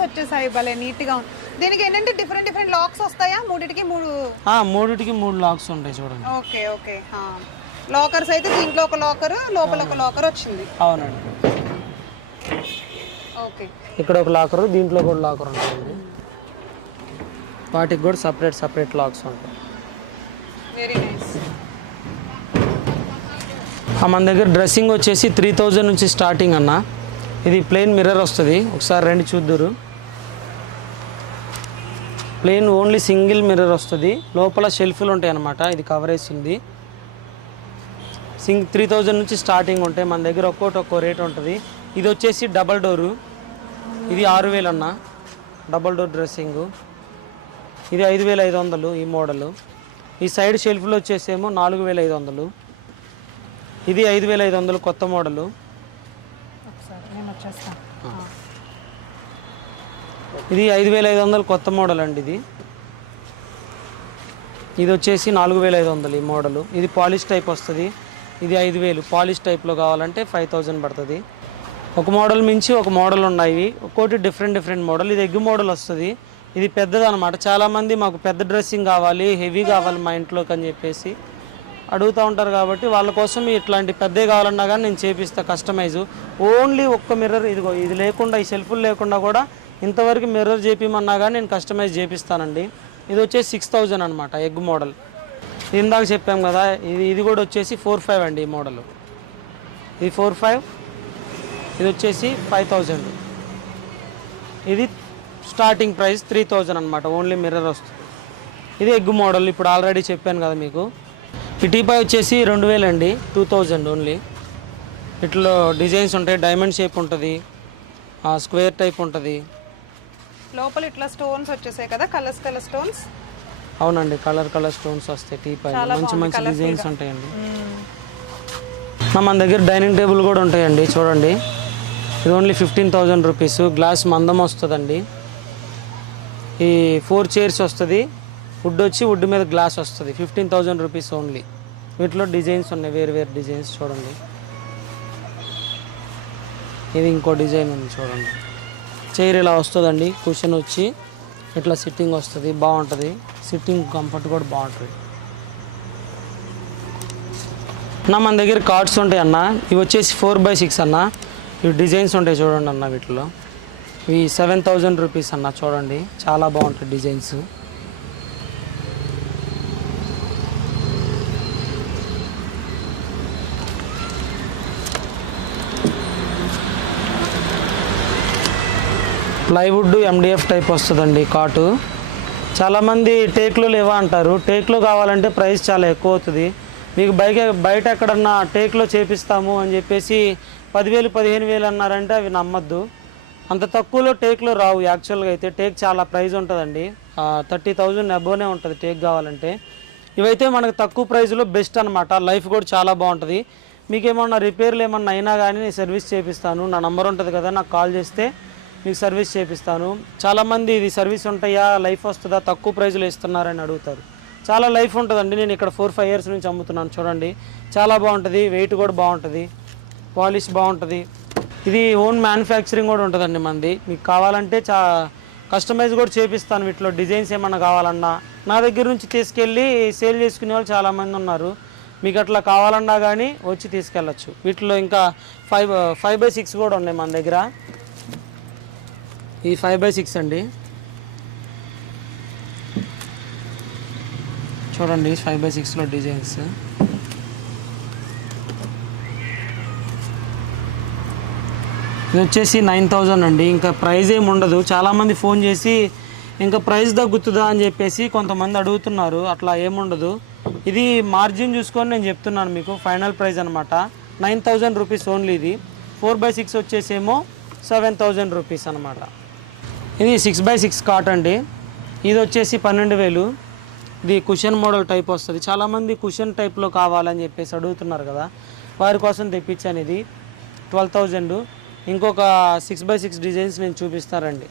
Stones వచ్చేసాయి భలే నీట్గా ఉంది. దీనికి ఏంటంటే డిఫరెంట్ డిఫరెంట్ లాక్స్ వస్తాయా? మూడిటికి మూడు? ఆ, మూడిటికి మూడు లాక్స్ ఉంటాయి చూడండి. ఓకే ఓకే లాకర్స్ అయితే దీంట్లో ఒక లాకర్ లోపల ఒక లాకర్ వచ్చింది. అవునండి. ఓకే. ఇక్కడ ఒక లాకరు దీంట్లో కూడా లాకర్ ఉంటుందండి. వాటికి కూడా సపరేట్ సపరేట్ లాక్స్ ఉంటాయి. వెరీ నైస్ ఆ, మన దగ్గర డ్రెస్సింగ్ వచ్చేసి త్రీ థౌజండ్ నుంచి స్టార్టింగ్ అన్న. ఇది ప్లెయిన్ మిర్రర్ వస్తుంది. ఒకసారి రండి చూద్దురు. ప్లెయిన్ ఓన్లీ సింగిల్ మిర్రర్ వస్తుంది. లోపల షెల్ఫ్లు ఉంటాయి అన్నమాట. ఇది కవర్ వేసింది సింగ్ త్రీ థౌజండ్ నుంచి స్టార్టింగ్ ఉంటాయి. మన దగ్గర ఒక్కోటి ఒక్కో రేట్ ఉంటుంది. ఇది వచ్చేసి డబల్ డోరు ఇది ఆరు వేలు అన్న. డబల్ డోర్ డ్రెస్సింగు ఇది ఐదు వేల ఐదు వందలు ఈ మోడలు ఈ సైడ్ షెల్ఫ్లు వచ్చేసేమో నాలుగు వేల ఐదు వందలు. ఇది ఐదు వేల ఐదు వందలు కొత్త మోడలు ఇది ఐదు వేల ఐదు వందలు కొత్త మోడల్ అండి ఇది. ఇది వచ్చేసి నాలుగు వేల ఐదు వందలు ఈ మోడలు. ఇది పాలిష్ టైప్ వస్తుంది. ఇది ఐదు వేలు. పాలిష్ టైప్లో కావాలంటే ఫైవ్ థౌజండ్ పడుతుంది. ఒక మోడల్ మించి ఒక మోడల్ ఉన్నాయి ఒక్కోటి డిఫరెంట్ డిఫరెంట్ మోడల్. ఇది ఎగ్ మోడల్ వస్తుంది. ఇది పెద్దది అనమాట చాలామంది మాకు పెద్ద డ్రెస్సింగ్ కావాలి హెవీ కావాలి మా ఇంట్లోకి అని చెప్పేసి అడుగుతూ ఉంటారు కాబట్టి వాళ్ళ కోసం ఇట్లాంటి పెద్దవి కావాలన్నా కానీ నేను చేపిస్తా కస్టమైజ్. ఓన్లీ ఒక్క మిర్రర్ ఇదిగో ఇది లేకుండా ఈ సెల్ఫ్లు లేకుండా కూడా ఇంతవరకు మిర్రర్ చేపిమన్నా కానీ నేను కస్టమైజ్ చేపిస్తానండి. ఇది వచ్చేసి సిక్స్ థౌజండ్ అనమాట ఎగ్ మోడల్. ఇందాక చెప్పాం కదా ఇది ఇది కూడా వచ్చేసి ఫోర్ ఫైవ్ అండి ఈ మోడల్. ఇది ఫోర్ ఫైవ్ ఇది వచ్చేసి ఫైవ్ థౌజండ్. ఇది స్టార్టింగ్ ప్రైస్ త్రీ థౌజండ్ అనమాట ఓన్లీ మిర్రర్ వస్తుంది. ఇది ఎగ్ మోడల్ ఇప్పుడు ఆల్రెడీ చెప్పాను కదా మీకు. ఈ టీపై వచ్చేసి రెండు వేలండి టూ థౌజండ్ ఓన్లీ. ఇట్లో డిజైన్స్ ఉంటాయి డైమండ్ షేప్ ఉంటుంది స్క్వేర్ టైప్ ఉంటుంది. లోపల ఇట్లా స్టోన్స్ వచ్చేసాయి కదా కలర్స్ కలర్ స్టోన్స్ అవునండి కలర్ కలర్ స్టోన్స్ వస్తాయి టీపై మంచి మంచి డిజైన్స్ ఉంటాయండి. మన దగ్గర డైనింగ్ టేబుల్ కూడా ఉంటాయండి చూడండి. ఇది only fifteen thousand rupees glass మందం వస్తుందండి. ఈ ఫోర్ చైర్స్ వస్తుంది. వుడ్ వచ్చి వుడ్ మీద గ్లాస్ వస్తుంది. ఫిఫ్టీన్ థౌజండ్ రూపీస్ ఓన్లీ వీటిలో డిజైన్స్ ఉన్నాయి వేరు వేరు డిజైన్స్ చూడండి. ఇది ఇంకో డిజైన్ ఉంది చూడండి. చైర్ ఇలా వస్తుందండి. క్వశ్చన్ వచ్చి ఇట్లా సిట్టింగ్ వస్తుంది బాగుంటుంది. సిట్టింగ్ కంఫర్ట్ కూడా బాగుంటుంది. అన్న మన దగ్గర కార్డ్స్ ఉంటాయి అన్న. ఇవి వచ్చేసి ఫోర్ బై సిక్స్ అన్న. ఇవి డిజైన్స్ ఉంటాయి చూడండి అన్న వీటిలో. ఇవి సెవెన్ థౌజండ్ రూపీస్ అన్న చూడండి. చాలా బాగుంటాయి డిజైన్స్ ప్లైవుడ్ ఎండిఎఫ్ టైప్ వస్తుందండి కాటు. చాలామంది టేక్లు లేవా అంటారు. టేక్లో కావాలంటే ప్రైస్ చాలా ఎక్కువ అవుతుంది. మీకు బయట బయట ఎక్కడన్నా టేక్లో చేపిస్తాము అని చెప్పేసి పదివేలు పదిహేను వేలు అన్నారంటే అవి నమ్మద్దు. అంత తక్కువలో టేక్లో రావు యాక్చువల్గా అయితే. టేక్ చాలా ప్రైజ్ ఉంటుందండి. థర్టీ థౌజండ్ అబోనే ఉంటుంది టేక్ కావాలంటే. ఇవైతే మనకు తక్కువ ప్రైస్లో బెస్ట్ అనమాట లైఫ్ కూడా చాలా బాగుంటుంది. మీకు ఏమన్నా రిపేర్లు ఏమన్నా అయినా కానీ నేను సర్వీస్ చేపిస్తాను. నా నంబర్ ఉంటుంది కదా నాకు కాల్ చేస్తే మీకు సర్వీస్ చేపిస్తాను. చాలామంది ఇది సర్వీస్ ఉంటాయా? లైఫ్ వస్తుందా? తక్కువ ప్రైజ్లో ఇస్తున్నారని అడుగుతారు. చాలా లైఫ్ ఉంటుందండి. నేను ఇక్కడ ఫోర్ ఫైవ్ ఇయర్స్ నుంచి అమ్ముతున్నాను. చూడండి. చాలా బాగుంటుంది. వెయిట్ కూడా బాగుంటుంది. పాలిష్ బాగుంటుంది. ఇది ఓన్ మ్యానుఫ్యాక్చరింగ్ కూడా ఉంటుందండి మంది. మీకు కావాలంటే చా కస్టమైజ్ కూడా చేపిస్తాను వీటిలో. డిజైన్స్ ఏమన్నా కావాలన్నా. నా దగ్గర నుంచి తీసుకెళ్ళి సేల్ చేసుకునే వాళ్ళు చాలామంది ఉన్నారు. మీకు అట్లా కావాలన్నా కానీ వచ్చి తీసుకెళ్ళచ్చు. వీటిలో ఇంకా ఫైవ్ ఫైవ్ బై సిక్స్ కూడా ఉన్నాయి మన దగ్గర. ఈ ఫైవ్ బై సిక్స్ అండి. చూడండి ఫైవ్ బై సిక్స్లో డిజైన్స్. ఇది వచ్చేసి నైన్ థౌజండ్ అండి. ఇంకా ప్రైజ్ ఏమి ఉండదు. చాలామంది ఫోన్ చేసి ఇంకా ప్రైస్ తగ్గుతుందా అని చెప్పేసి కొంతమంది అడుగుతున్నారు. అట్లా ఏముండదు ఇది మార్జిన్ చూసుకొని నేను చెప్తున్నాను మీకు. ఫైనల్ ప్రైజ్ అనమాట నైన్ థౌజండ్ రూపీస్ ఓన్లీ ఇది. ఫోర్ బై సిక్స్ వచ్చేసేమో సెవెన్ థౌజండ్ రూపీస్ అనమాట ఇది సిక్స్ బై సిక్స్ కాట్ అండి. ఇది వచ్చేసి పన్నెండు వేలు. ఇది కుషన్ మోడల్ టైప్ వస్తుంది. చాలామంది కుషన్ టైప్లో కావాలని చెప్పేసి అడుగుతున్నారు కదా. వారి కోసం తెప్పించాను ఇది. ట్వెల్వ్ థౌజండ్ ఇంకొక సిక్స్ బై సిక్స్ డిజైన్స్ నేను చూపిస్తానండి.